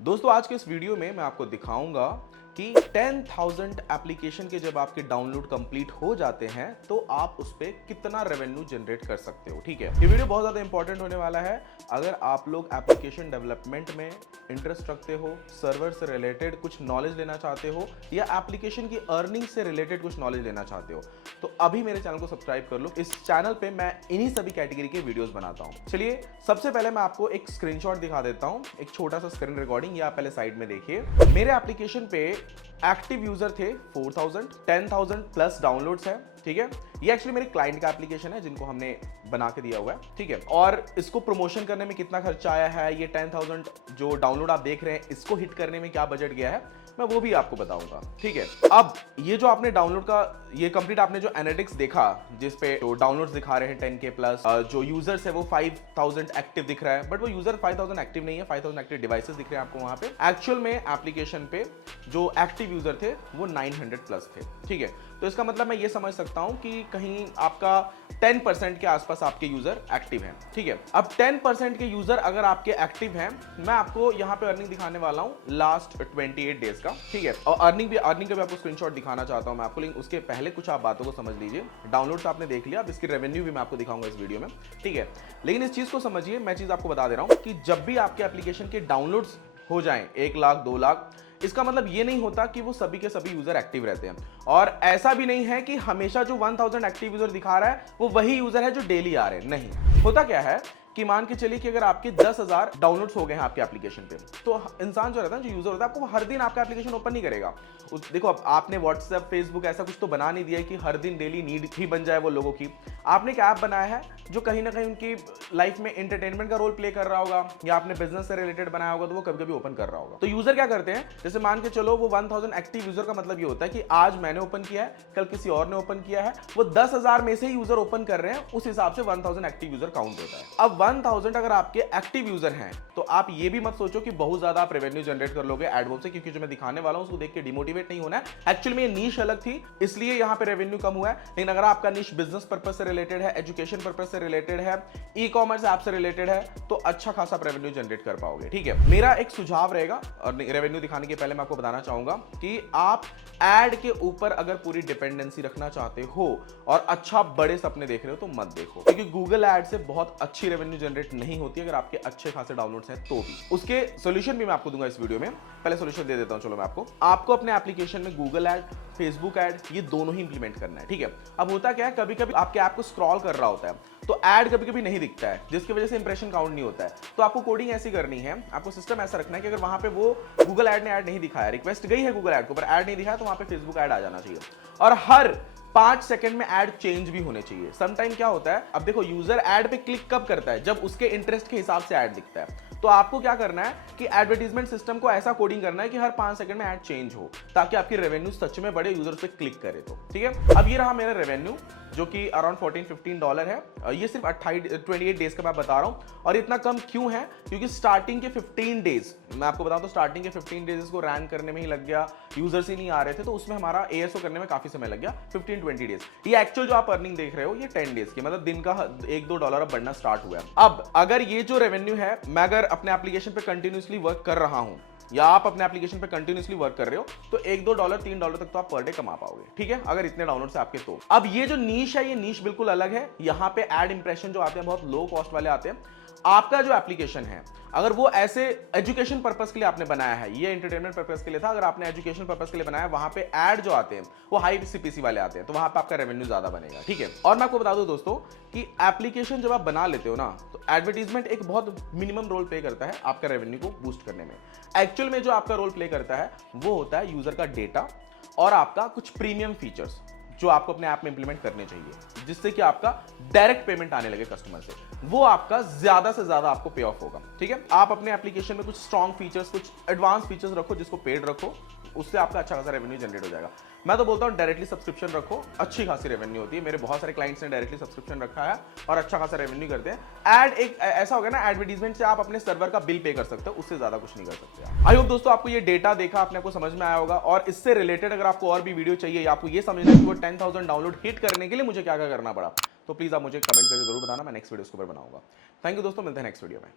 दोस्तों आज के इस वीडियो में मैं आपको दिखाऊंगा कि 10,000 एप्लीकेशन के जब आपके डाउनलोड कंप्लीट हो जाते हैं तो आप उस पर कितना रेवेन्यू जनरेट कर सकते हो। ठीक है, ये वीडियो बहुत ज़्यादा इंपॉर्टेंट होने वाला है। अगर आप लोग एप्लीकेशन डेवलपमेंट में इंटरेस्ट रखते हो, सर्वर से रिलेटेड कुछ नॉलेज लेना चाहते हो या एप्लीकेशन की अर्निंग से रिलेटेड कुछ नॉलेज लेना चाहते हो तो अभी मेरे चैनल को सब्सक्राइब कर लो। इस चैनल पे मैं इन्हीं सभी कैटेगरी के वीडियोस बनाता हूं। चलिए सबसे पहले मैं आपको एक स्क्रीनशॉट दिखा देता हूं, एक छोटा सा स्क्रीन रिकॉर्डिंग। ये आप पहले साइड में देखिए। मेरे एप्लीकेशन पे एक्टिव यूजर थे 4,000, 10,000 प्लस डाउनलोड्स है। ठीक है, ये एक्चुअली मेरे क्लाइंट का एप्लीकेशन है जिनको हमने बना के दिया हुआ है। ठीक है, और इसको प्रमोशन करने में कितना खर्चा आया है, ये 10,000 जो डाउनलोड आप देख रहे हैं इसको हिट करने में क्या बजट गया है, मैं वो भी आपको बताऊंगा। ठीक है, अब ये जो आपने डाउनलोड का ये कंप्लीट आपने जो एनालिटिक्स देखा जिस पे तो डाउनलोड्स दिखा रहे हैं 10K प्लस, जो यूजर्स है वो 5,000 एक्टिव दिख रहा है, बट वो यूजर 5,000 एक्टिव नहीं है, 5,000 एक्टिव डिवाइसेस दिख रहे हैं आपको वहां पे। एक्चुअल में एप्लीकेशन पे जो एक्टिव यूजर थे वो 900 प्लस थे। ठीक है, तो इसका मतलब मैं ये समझ सकता हूं कि कहीं आपका 10% के आसपास आपके यूजर एक्टिव हैं। ठीक है, अब 10% के यूजर अगर आपके एक्टिव हैं, मैं आपको यहां पे अर्निंग दिखाने वाला हूं लास्ट 28 डेज का। ठीक है, और अर्निंग का भी आपको स्क्रीनशॉट दिखाना चाहता हूं मैं आपको, लेकिन उसके पहले कुछ आप बातों को समझ लीजिए। डाउनलोड्स आपने देख लिया, अब इसकी रेवेन्यू भी मैं आपको दिखाऊंगा इस वीडियो में। ठीक है, लेकिन इस चीज को समझिए, मैं चीज आपको बता दे रहा हूं कि जब भी आपके एप्लीकेशन के डाउनलोड्स हो जाएं 1 लाख 2 लाख, इसका मतलब ये नहीं होता कि वो सभी के सभी यूजर एक्टिव रहते हैं। और ऐसा भी नहीं है कि हमेशा जो 1000 एक्टिव यूजर दिखा रहा है वो वही यूजर है जो डेली आ रहे हैं। नहीं, होता क्या है कि मान के चलिए कि अगर आपके 10,000 डाउनलोड्स हो गए हैं आपके एप्लीकेशन पे, तो इंसान जो रहता है, जो यूजर होता है, आपको हर दिन आपका एप्लीकेशन ओपन नहीं करेगा। देखो, अब आपने व्हाट्सएप फेसबुक ऐसा कुछ तो बना नहीं दिया कि हर दिन डेली नीड ही बन जाए वो लोगों की। आपने एक ऐप बनाया है जो कहीं ना कहीं उनकी लाइफ में एंटरटेनमेंट का रोल प्ले कर रहा होगा, या आपने बिजनेस से रिलेटेड बनाया होगा तो वो कभी कभी ओपन कर रहा होगा। तो यूजर क्या करते हैं, जैसे मान के चलो वो 1000 एक्टिव यूजर का मतलब ये होता है कि आज मैंने ओपन किया है, कल किसी और ने ओपन किया है, वो 10,000 में से ही यूजर ओपन कर रहे हैं, उस हिसाब से 1000 एक्टिव यूजर काउंट होता है। अब 1000 अगर आपके एक्टिव यूजर हैं तो आप ये भी मत सोचो कि बहुत ज्यादा आप रेवेन्यू जनरेट कर लोगे एडवर्ब से, क्योंकि जो मैं दिखाने वाला हूं उसको देख के डिमोटिवेट नहीं होना है। एक्चुअली में ये नीश अलग थी इसलिए यहां पे रेवेन्यू कम हुआ है, लेकिन अगर आपका नीश बिजनेस पर्पस से रिलेटेड है, एजुकेशन पर्पस से रिलेटेड है, ई कॉमर्स ऐप से रिलेटेड है, तो अच्छा खासा रेवेन्यू जनरेट कर पाओगे। ठीक है, मेरा एक सुझाव रहेगा, और रेवेन्यू दिखाने के पहले मैं आपको बताना चाहूंगा कि आप एड के ऊपर अगर पूरी डिपेंडेंसी रखना चाहते हो और अच्छा बड़े सपने देख रहे हो तो मत देखो, क्योंकि गूगल एड से बहुत अच्छी रेवेन्यू जनरेट नहीं होती अगर आपके अच्छे खासे डाउनलोड्स हैं तो भी। उसके सॉल्यूशन भी मैं आपको दूंगा इस वीडियो में। पहले सॉल्यूशन दे देता हूं, चलो मैं आपको अपने एप्लीकेशन में गूगल एड, फेसबुक एड, ये दोनों ही इंप्लीमेंट करना है। ठीक है, अब होता क्या है, कभी कभी आपके ऐप को स्क्रॉल कर रहा होता है तो ऐड कभी कभी नहीं दिखता है, जिसकी वजह से इंप्रेशन काउंट नहीं होता है। तो आपको कोडिंग ऐसी करनी है, आपको सिस्टम ऐसा रखना है कि अगर वहां पे वो गूगल ऐड ने ऐड नहीं दिखाया, रिक्वेस्ट गई है गूगल ऐड को पर ऐड नहीं दिखाया, तो वहां पे फेसबुक ऐड आ जाना चाहिए। और हर 5 सेकंड में ऐड चेंज भी होने चाहिए। समटाइम क्या होता है, अब देखो यूजर ऐड पे क्लिक कब करता है, जब उसके इंटरेस्ट के हिसाब से ऐड दिखता है। तो आपको क्या करना है कि एडवर्टाइजमेंट सिस्टम को ऐसा कोडिंग करना है कि हर 5 सेकंड में ऐड चेंज हो, ताकि आपकी रेवेन्यू सच में बढ़े, यूजर उस पर क्लिक करे तो। ठीक है, अब ये रहा मेरा रेवेन्यू जो कि अराउंड $14-15 है। ये सिर्फ 28 डेज का मैं बता रहा हूं। और इतना कम क्यों है, क्योंकि स्टार्टिंग के 15 डेज, मैं आपको बताऊं तो स्टार्टिंग के 15 डेज को रैंक करने में ही लग गया, यूजर्स ही नहीं आ रहे थे, तो उसमें हमारा एएसओ करने में काफी समय लग गया, 15-20 डेज। ये एक्चुअल जो आप अर्निंग देख रहे हो ये 10 डेज की, मतलब दिन का $1-2 अब बढ़ना स्टार्ट हुआ है। अब अगर ये जो रेवेन्यू है, मैं अगर अपने एप्लीकेशन पे कंटिन्यूसली वर्क कर रहा हूं या आप अपने एप्लीकेशन पे कंटिन्यूसली वर्क कर रहे हो, तो $1-2 $3 तक तो आप पर डे कमा पाओगे। ठीक है, अगर इतने डाउनलोड्स है आपके तो। अब ये जो नीश है, ये नीश बिल्कुल अलग है। यहाँ पे एड इंप्रेशन जो आते हैं बहुत लो कॉस्ट वाले आते हैं। आपका जो एप्लीकेशन है अगर वो ऐसे एजुकेशन पर्पस के लिए आपने बनाया है, ये एंटरटेनमेंट पर्पस के लिए था, अगर आपने एजुकेशन पर्पस के लिए बनाया है, वहां पे ऐड जो आते हैं वो हाई सीपीसी वाले आते हैं, तो वहां पे आपका रेवेन्यू ज्यादा बनेगा। ठीक है, और मैं आपको बता दूं दोस्तों कि एप्लीकेशन जब आप बना लेते हो ना, तो एडवर्टीजमेंट एक बहुत मिनिमम रोल प्ले करता है आपका रेवेन्यू को बूस्ट करने में। एक्चुअल में जो आपका रोल प्ले करता है वो होता है यूजर का डेटा और आपका कुछ प्रीमियम फीचर्स जो आपको अपने ऐप में इंप्लीमेंट करने चाहिए, जिससे कि आपका डायरेक्ट पेमेंट आने लगे कस्टमर से, वो आपका ज्यादा से ज्यादा आपको पे ऑफ होगा। ठीक है, आप अपने एप्लीकेशन में कुछ स्ट्रॉन्ग फीचर्स, कुछ एडवांस फीचर्स रखो जिसको पेड रखो, उससे आपका अच्छा खासा रेवेन्यू जनरेट हो जाएगा। मैं तो बोलता हूं डायरेक्टली सब्सक्रिप्शन रखो, अच्छी खासी रेवेन्यू होती है। मेरे बहुत सारे क्लाइंट्स ने डायरेक्टली सब्सक्रिप्शन रखा है और अच्छा खासा रेवेन्यू करते हैं। एड एक ऐसा हो गया ना, एडवर्टीजमेंट से आप अपने सर्वर का बिल पे कर सकते हो, उससे ज्यादा कुछ नहीं कर सकते। आई होप दोस्तों आपको ये डेटा देखा अपने आपको समझ में आया होगा, और इससे रिलेटेड अगर आपको और भी वीडियो चाहिए या आपको ये समझना है कि वो 10,000 डाउनलोड हिट करने के लिए मुझे क्या क्या करना पड़ा, तो प्लीज आप मुझे कमेंट करके जरूर बताना, मैं नेक्स्ट वीडियो उसके ऊपर बनाऊंगा। थैंक यू दोस्तों, मिलते हैं नेक्स्ट वीडियो में।